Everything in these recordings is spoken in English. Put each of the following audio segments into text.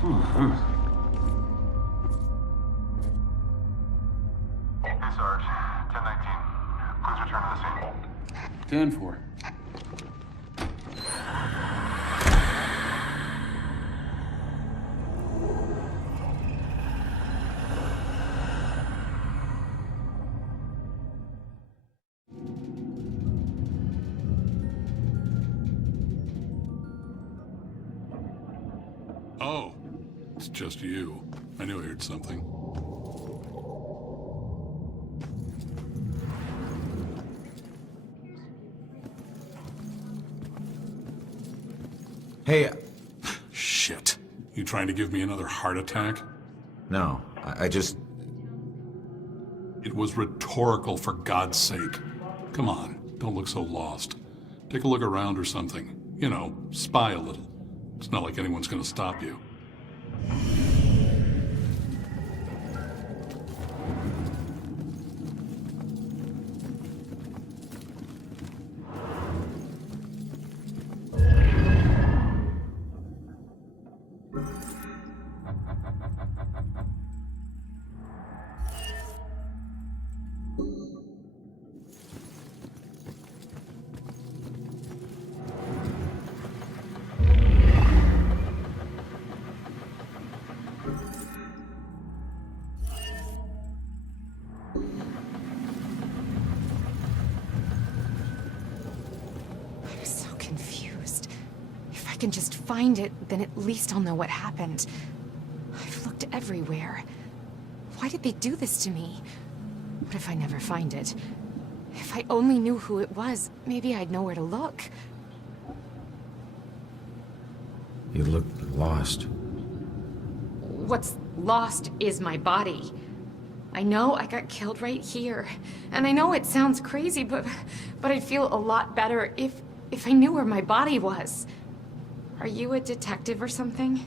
Hey, Sarge. 1019. Please return to the scene. 10-4. Oh, it's just you. I knew I heard something. Hey, Shit. You trying to give me another heart attack? no, I just... It was rhetorical, for God's sake. Come on, don't look so lost. Take a look around or something. You know, spy a little. It's not like anyone's gonna stop you. I'm so confused. If I can just find it, then at least I'll know what happened. I've looked everywhere. Why did they do this to me? What if I never find it? If I only knew who it was, maybe I'd know where to look. You look lost. What's lost is my body. I know I got killed right here. And I know it sounds crazy, but I'd feel a lot better if I knew where my body was. Are you a detective or something?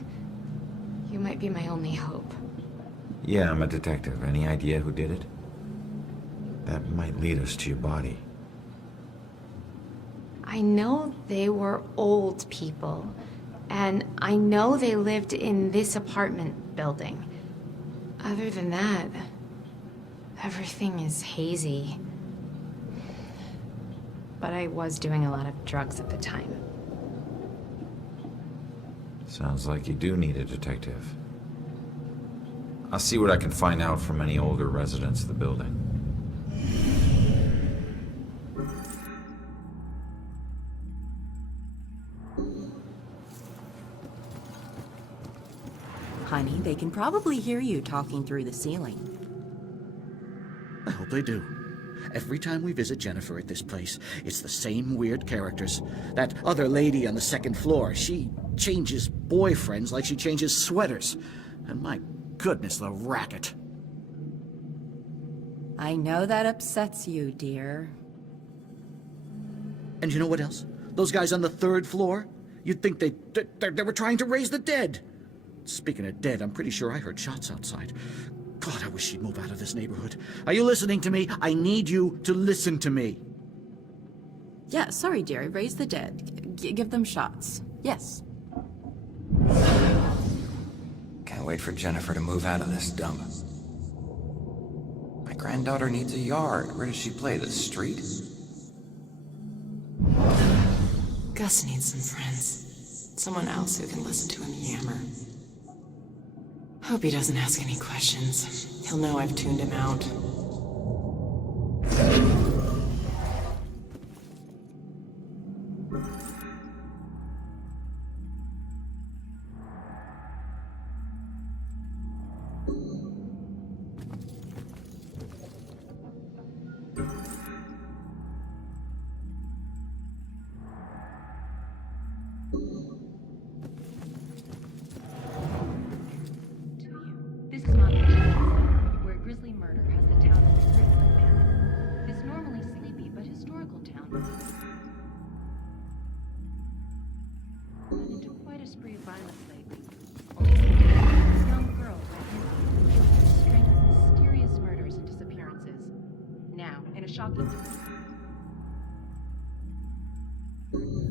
You might be my only hope. Yeah, I'm a detective. Any idea who did it? That might lead us to your body. I know they were old people, and I know they lived in this apartment building. Other than that, everything is hazy. But I was doing a lot of drugs at the time. Sounds like you do need a detective. I'll see what I can find out from any older residents of the building. Honey, they can probably hear you talking through the ceiling. I hope they do. Every time we visit Jennifer at this place, it's the same weird characters. That other lady on the second floor, she changes boyfriends like she changes sweaters. And my goodness, the racket. I know that upsets you, dear. And you know what else? Those guys on the third floor? You'd think they were trying to raise the dead. Speaking of dead, I'm pretty sure I heard shots outside. God, I wish she'd move out of this neighborhood. Are you listening to me? I need you to listen to me. Yeah, sorry, dear. Raise the dead. Give them shots. Yes. Can't wait for Jennifer to move out of this dump. My granddaughter needs a yard. Where does she play? The street? Gus needs some friends. Someone else who can listen to him yammer. Hope he doesn't ask any questions. He'll know I've tuned him out.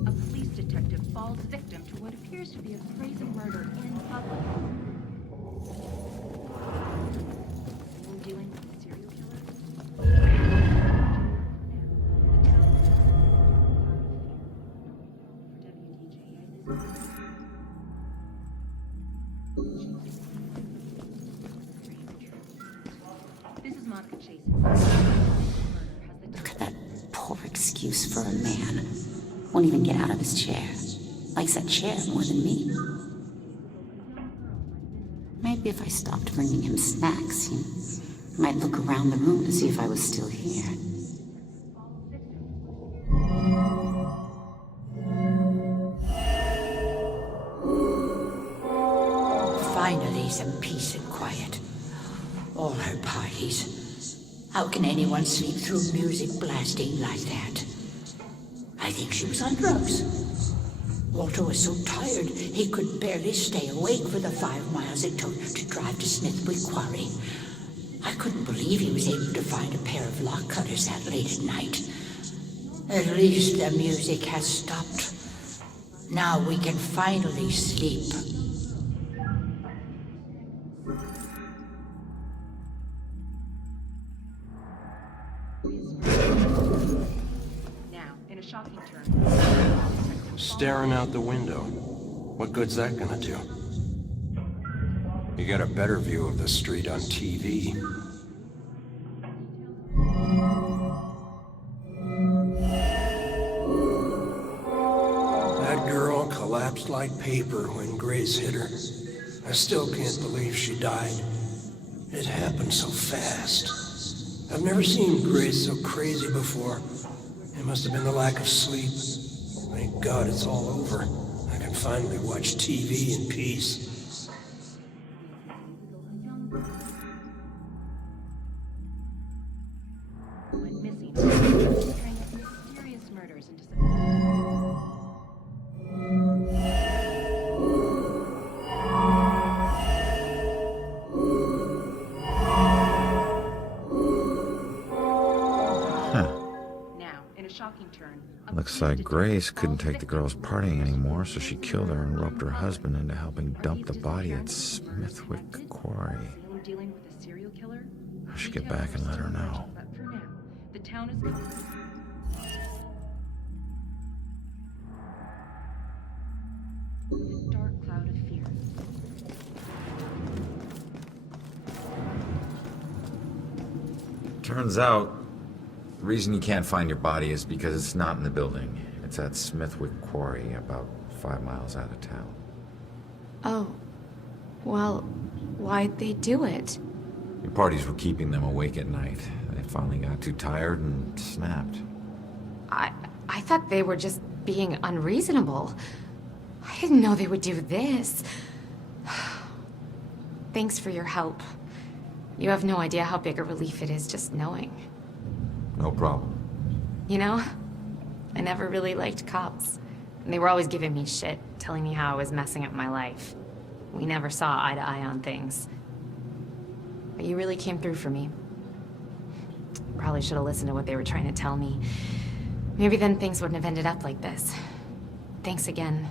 A police detective falls victim to what appears to be a crazy murder in public. Look at that poor excuse for a man. Won't even get out of his chair. Likes that chair more than me. Maybe if I stopped bringing him snacks, he might look around the room to see if I was still here. Finally, some peace and quiet. All her parties. How can anyone sleep through music blasting like that? I think she was on drugs. Walter was so tired, he could barely stay awake for the 5 miles it took to drive to Smithwick Quarry. I couldn't believe he was able to find a pair of lock cutters that late at night. At least the music has stopped. Now we can finally sleep. Now, in a shocking turn. Staring out the window. What good's that gonna do? You get a better view of the street on TV. That girl collapsed like paper when Grace hit her. I still can't believe she died. It happened so fast. I've never seen Grace so crazy before. It must have been the lack of sleep. Thank God it's all over. I can finally watch TV in peace. Went missing. String of mysterious murders and Now, in a shocking turn. Looks like Grace couldn't take the girls partying anymore, so she killed her and roped her husband into helping dump the body at Smithwick Quarry. Dealing with a serial killer? I should get back and let her know. But for now, the town is covered. Dark cloud of fear. Turns out, the reason you can't find your body is because it's not in the building. It's at Smithwick Quarry, about 5 miles out of town. Oh. Well, why'd they do it? Your parties were keeping them awake at night. They finally got too tired and snapped. I thought they were just being unreasonable. I didn't know they would do this. Thanks for your help. You have no idea how big a relief it is just knowing. No problem. You know, I never really liked cops. And they were always giving me shit, telling me how I was messing up my life. We never saw eye to eye on things. But you really came through for me. Probably should have listened to what they were trying to tell me. Maybe then things wouldn't have ended up like this. Thanks again.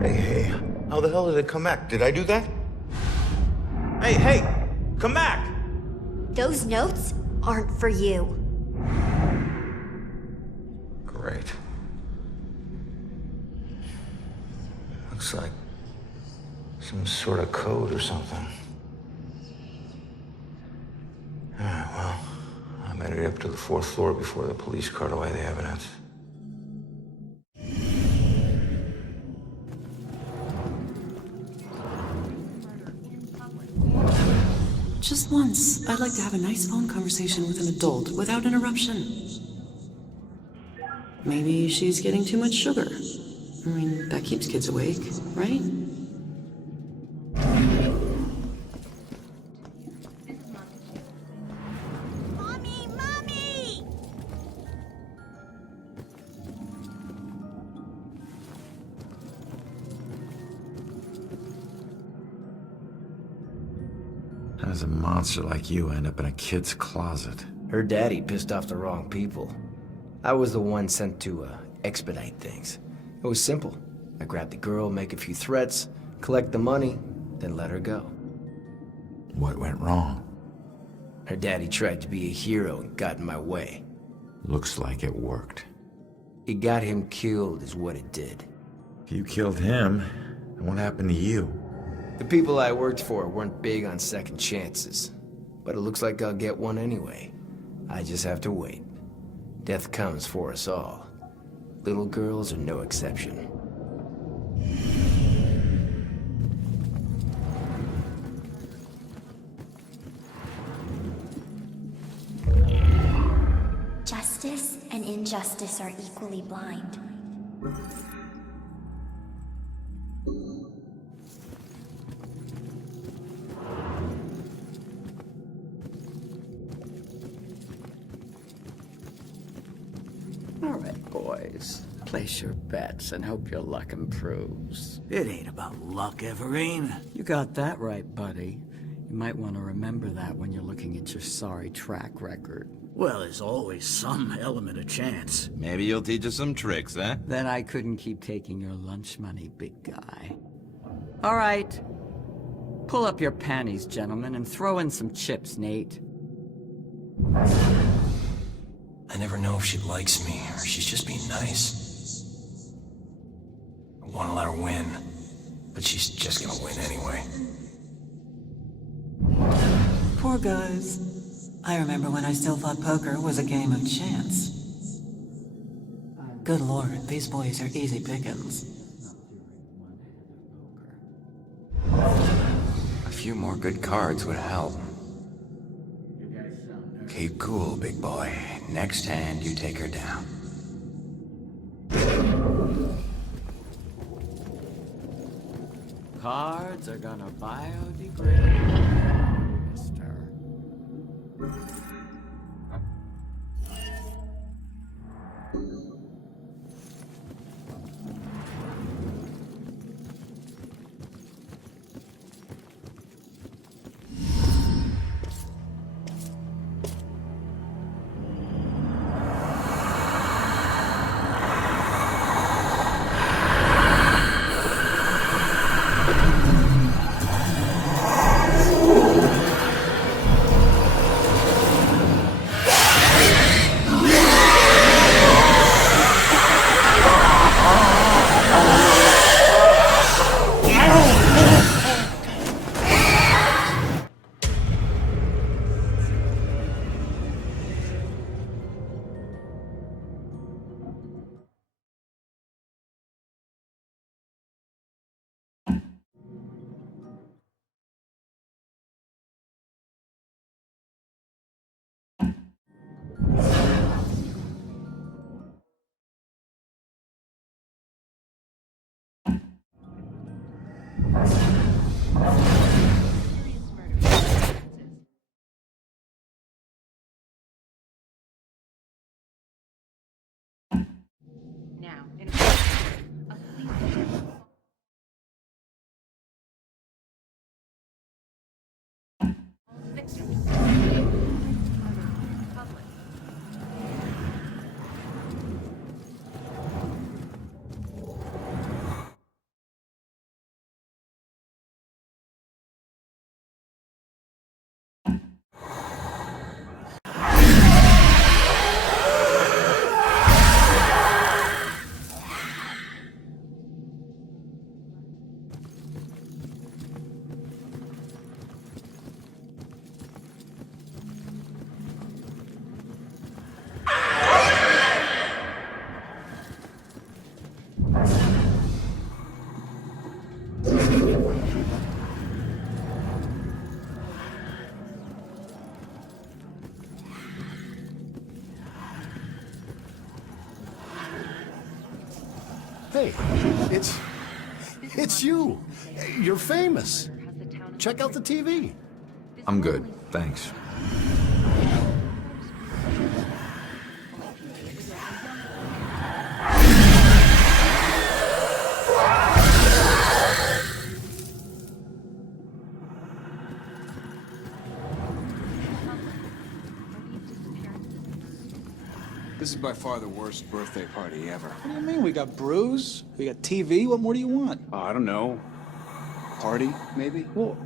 Hey, how the hell did it come back? Did I do that? Hey, come back! Those notes aren't for you. Great. Looks like some sort of code or something. it up to the 4th floor before the police cart away the evidence. Just once, I'd like to have a nice phone conversation with an adult without interruption. Maybe she's getting too much sugar. I mean, that keeps kids awake, right? Mommy! Mommy! How does a monster like you end up in a kid's closet? Her daddy pissed off the wrong people. I was the one sent to expedite things. It was simple. I grabbed the girl, make a few threats, collect the money, then let her go. What went wrong? Her daddy tried to be a hero and got in my way. Looks like it worked. It got him killed is what it did. You killed him, and what happened to you? The people I worked for weren't big on second chances. But it looks like I'll get one anyway. I just have to wait. Death comes for us all. Little girls are no exception. Justice and injustice are equally blind. All right, boys. Place your bets and hope your luck improves. It ain't about luck, Everine. You got that right, buddy. You might want to remember that when you're looking at your sorry track record. Well, there's always some element of chance. Maybe you'll teach us some tricks, eh? Then I couldn't keep taking your lunch money, big guy. All right. Pull up your panties, gentlemen, and throw in some chips, Nate. I never know if she likes me or she's just being nice. I want to let her win, but she's just gonna win anyway. Poor guys. I remember when I still thought poker was a game of chance. Good lord, these boys are easy pickings. A few more good cards would help. Keep cool, big boy. Next hand, you take her down. Cards are gonna biodegrade, mister. Hey, it's you. You're famous. Check out the TV. I'm good, thanks. This is by far the worst birthday party ever. What do you mean? We got brews, we got TV, what more do you want? I don't know. Party, maybe? Well,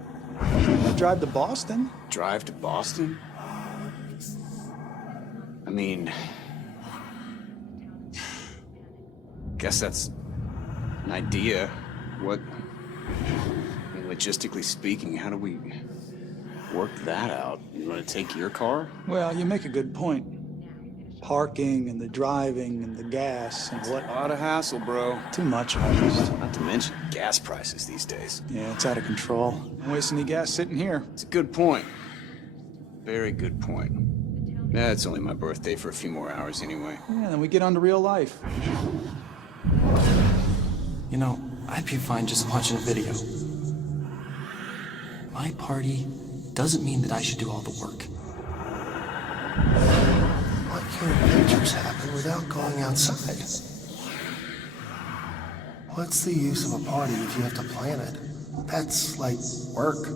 drive to Boston. Drive to Boston? I mean... guess that's an idea. What... I mean, logistically speaking, how do we work that out? You want to take your car? Well, you make a good point. Parking and the driving and the gas and what... A lot of hassle, bro. Too much, almost. Not to mention gas prices these days. Yeah, it's out of control. I'm wasting any gas sitting here. It's a good point. Very good point. Nah, it's only my birthday for a few more hours anyway. Yeah, then we get on to real life. You know, I'd be fine just watching a video. My party doesn't mean that I should do all the work. Why can't pictures happen without going outside? What's the use of a party if you have to plan it? That's like work.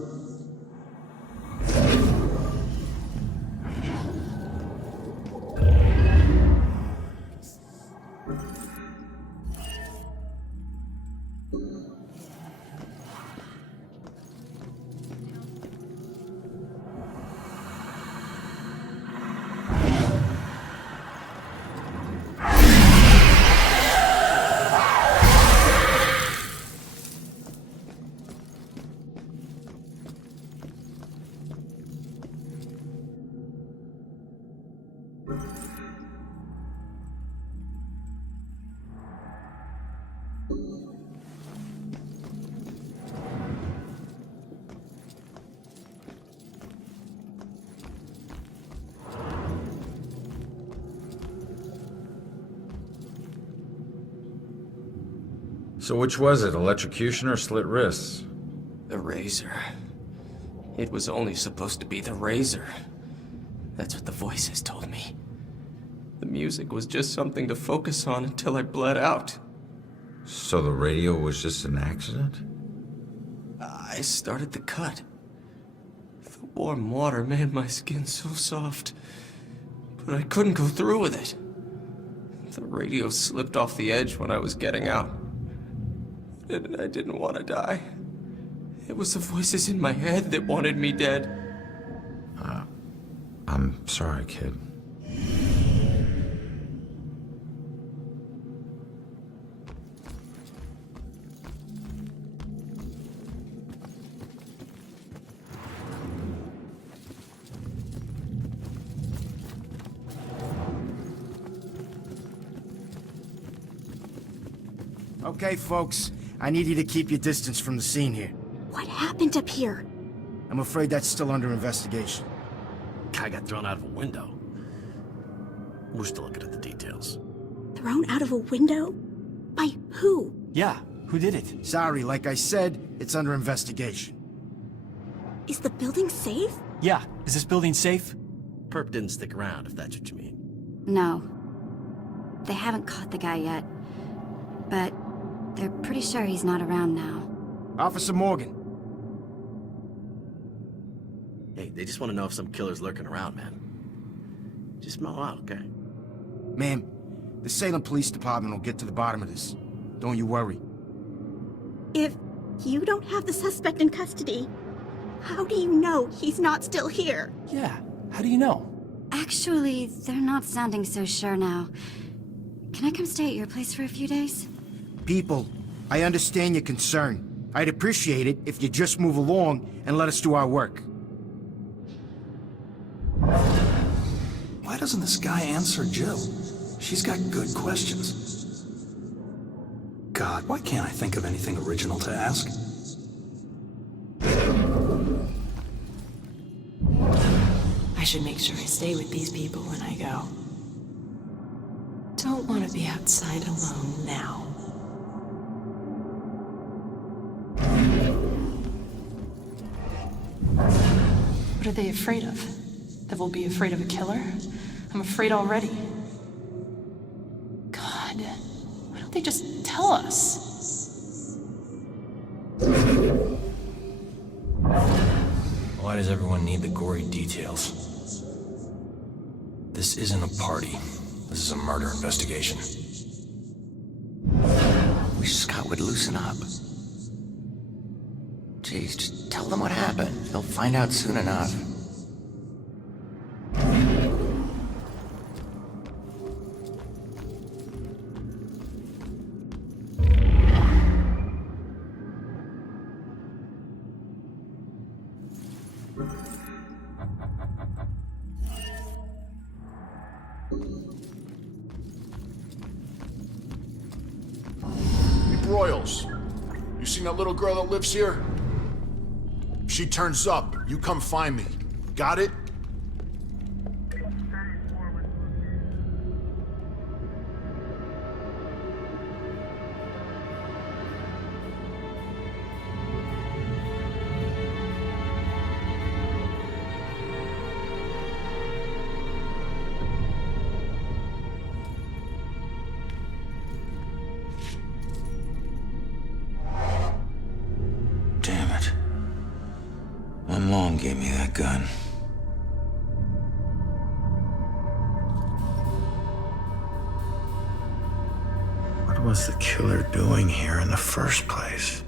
So which was it, electrocution or slit wrists? The razor. It was only supposed to be the razor. That's what the voices told me. The music was just something to focus on until I bled out. So the radio was just an accident? I started the cut. The warm water made my skin so soft, but I couldn't go through with it. The radio slipped off the edge when I was getting out. And I didn't want to die. It was the voices in my head that wanted me dead. I'm sorry, kid. Okay, folks. I need you to keep your distance from the scene here. What happened up here? I'm afraid that's still under investigation. Guy got thrown out of a window. We're still looking at the details. Thrown out of a window? By who? Yeah, who did it? Sorry, like I said, it's under investigation. Is the building safe? Yeah, is this building safe? Perp didn't stick around, if that's what you mean. No. They haven't caught the guy yet. But they're pretty sure he's not around now. Officer Morgan. Hey, they just want to know if some killer's lurking around, man. Just smell out, okay? Ma'am, the Salem Police Department will get to the bottom of this. Don't you worry. If you don't have the suspect in custody, how do you know he's not still here? Yeah, how do you know? Actually, they're not sounding so sure now. Can I come stay at your place for a few days? People, I understand your concern. I'd appreciate it if you just move along and let us do our work. Why doesn't this guy answer Jill? She's got good questions. God, why can't I think of anything original to ask? I should make sure I stay with these people when I go. Don't want to be outside alone now. What are they afraid of? That we'll be afraid of a killer? I'm afraid already. God, why don't they just tell us? Why does everyone need the gory details? This isn't a party. This is a murder investigation. Wish Scott would loosen up. Jeez, just tell them what happened. They'll find out soon enough. Broyles, you seen that little girl that lives here? If she turns up, you come find me. Got it? Damn it. Long gave me that gun. What was the killer doing here in the first place?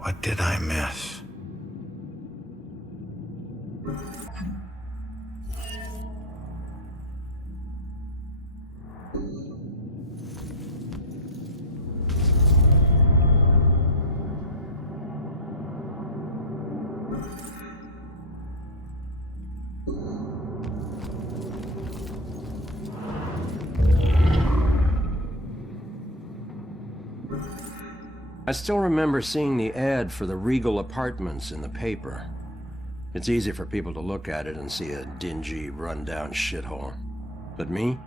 What did I miss? I still remember seeing the ad for the Regal Apartments in the paper. It's easy for people to look at it and see a dingy, run-down shithole. But me?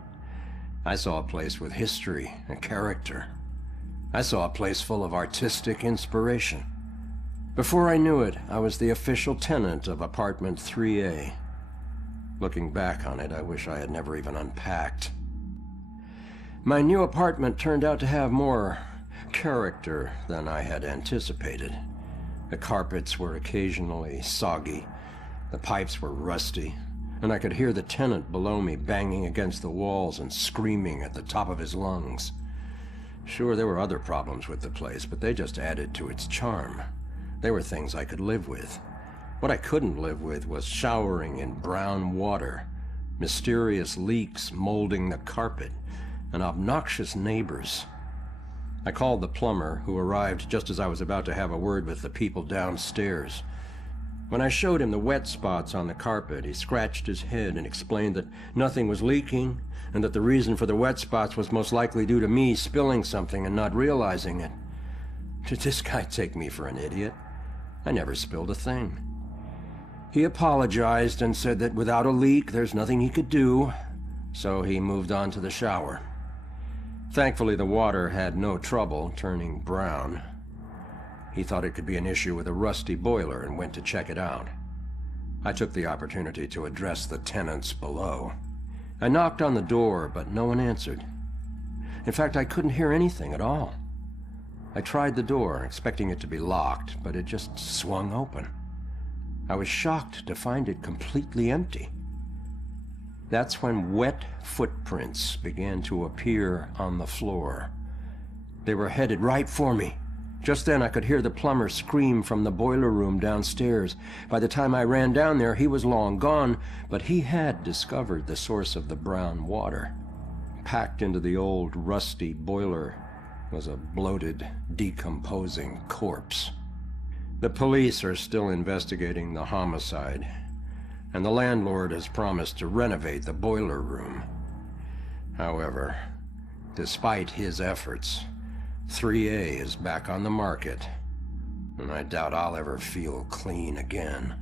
I saw a place with history and character. I saw a place full of artistic inspiration. Before I knew it, I was the official tenant of apartment 3A. Looking back on it, I wish I had never even unpacked. My new apartment turned out to have more character than I had anticipated. The carpets were occasionally soggy, the pipes were rusty, and I could hear the tenant below me banging against the walls and screaming at the top of his lungs. Sure, there were other problems with the place, but they just added to its charm. They were things I could live with. What I couldn't live with was showering in brown water, mysterious leaks molding the carpet, and obnoxious neighbors. I called the plumber, who arrived just as I was about to have a word with the people downstairs. When I showed him the wet spots on the carpet, he scratched his head and explained that nothing was leaking, and that the reason for the wet spots was most likely due to me spilling something and not realizing it. Did this guy take me for an idiot? I never spilled a thing. He apologized and said that without a leak, there's nothing he could do, so he moved on to the shower. Thankfully, the water had no trouble turning brown. He thought it could be an issue with a rusty boiler and went to check it out. I took the opportunity to address the tenants below. I knocked on the door, but no one answered. In fact, I couldn't hear anything at all. I tried the door, expecting it to be locked, but it just swung open. I was shocked to find it completely empty. That's when wet footprints began to appear on the floor. They were headed right for me. Just then I could hear the plumber scream from the boiler room downstairs. By the time I ran down there, he was long gone, but he had discovered the source of the brown water. Packed into the old, rusty boiler was a bloated, decomposing corpse. The police are still investigating the homicide, and the landlord has promised to renovate the boiler room. However, despite his efforts, 3A is back on the market, and I doubt I'll ever feel clean again.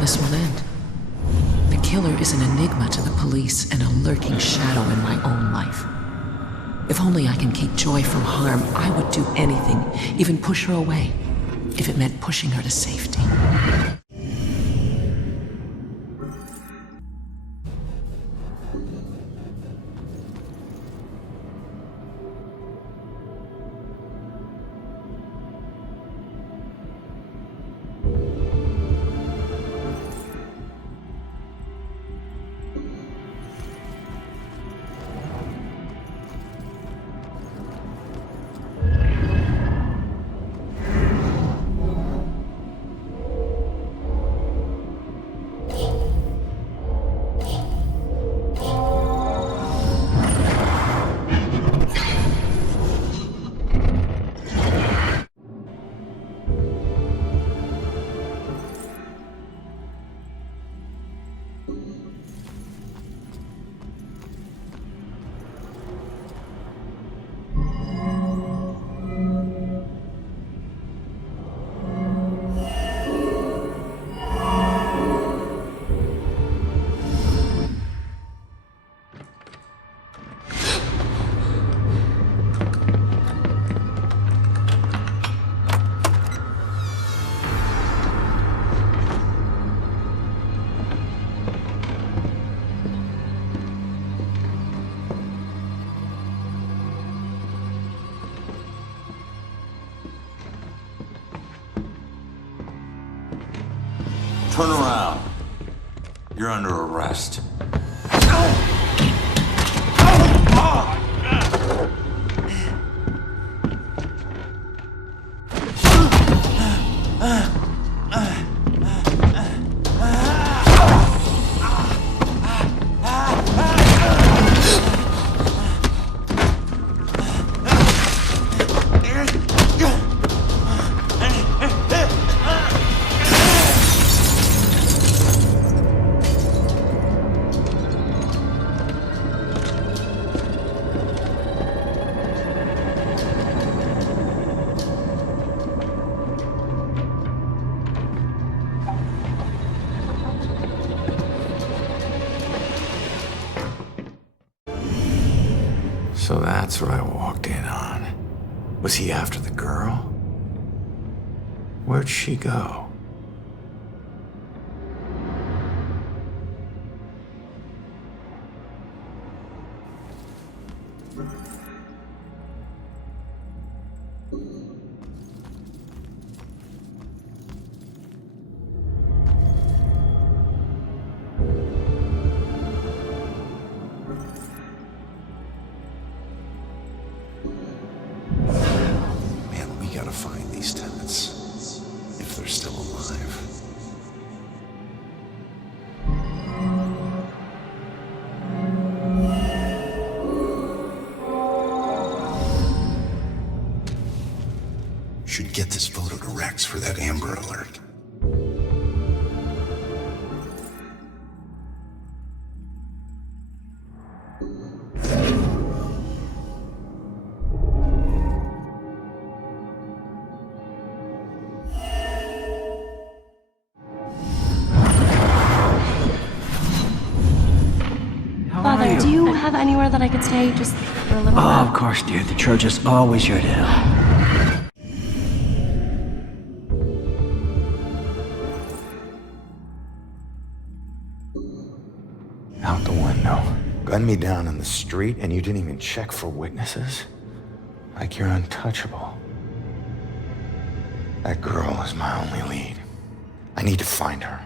This will end. The killer is an enigma to the police and a lurking shadow in my own life. If only I can keep Joy from harm, I would do anything, even push her away, if it meant pushing her to safety. Turn around. You're under arrest. So that's what I walked in on. Was he after the girl? Where'd she go? Man, we gotta find these tenants, if they're still alive. Should get this photo to Rex for that Amber Alert. anywhere that I could stay just for a little Oh, while? of course, dear. The church is always here to help. Out the window. Gunned me down in the street, and you didn't even check for witnesses? Like you're untouchable. That girl is my only lead. I need to find her.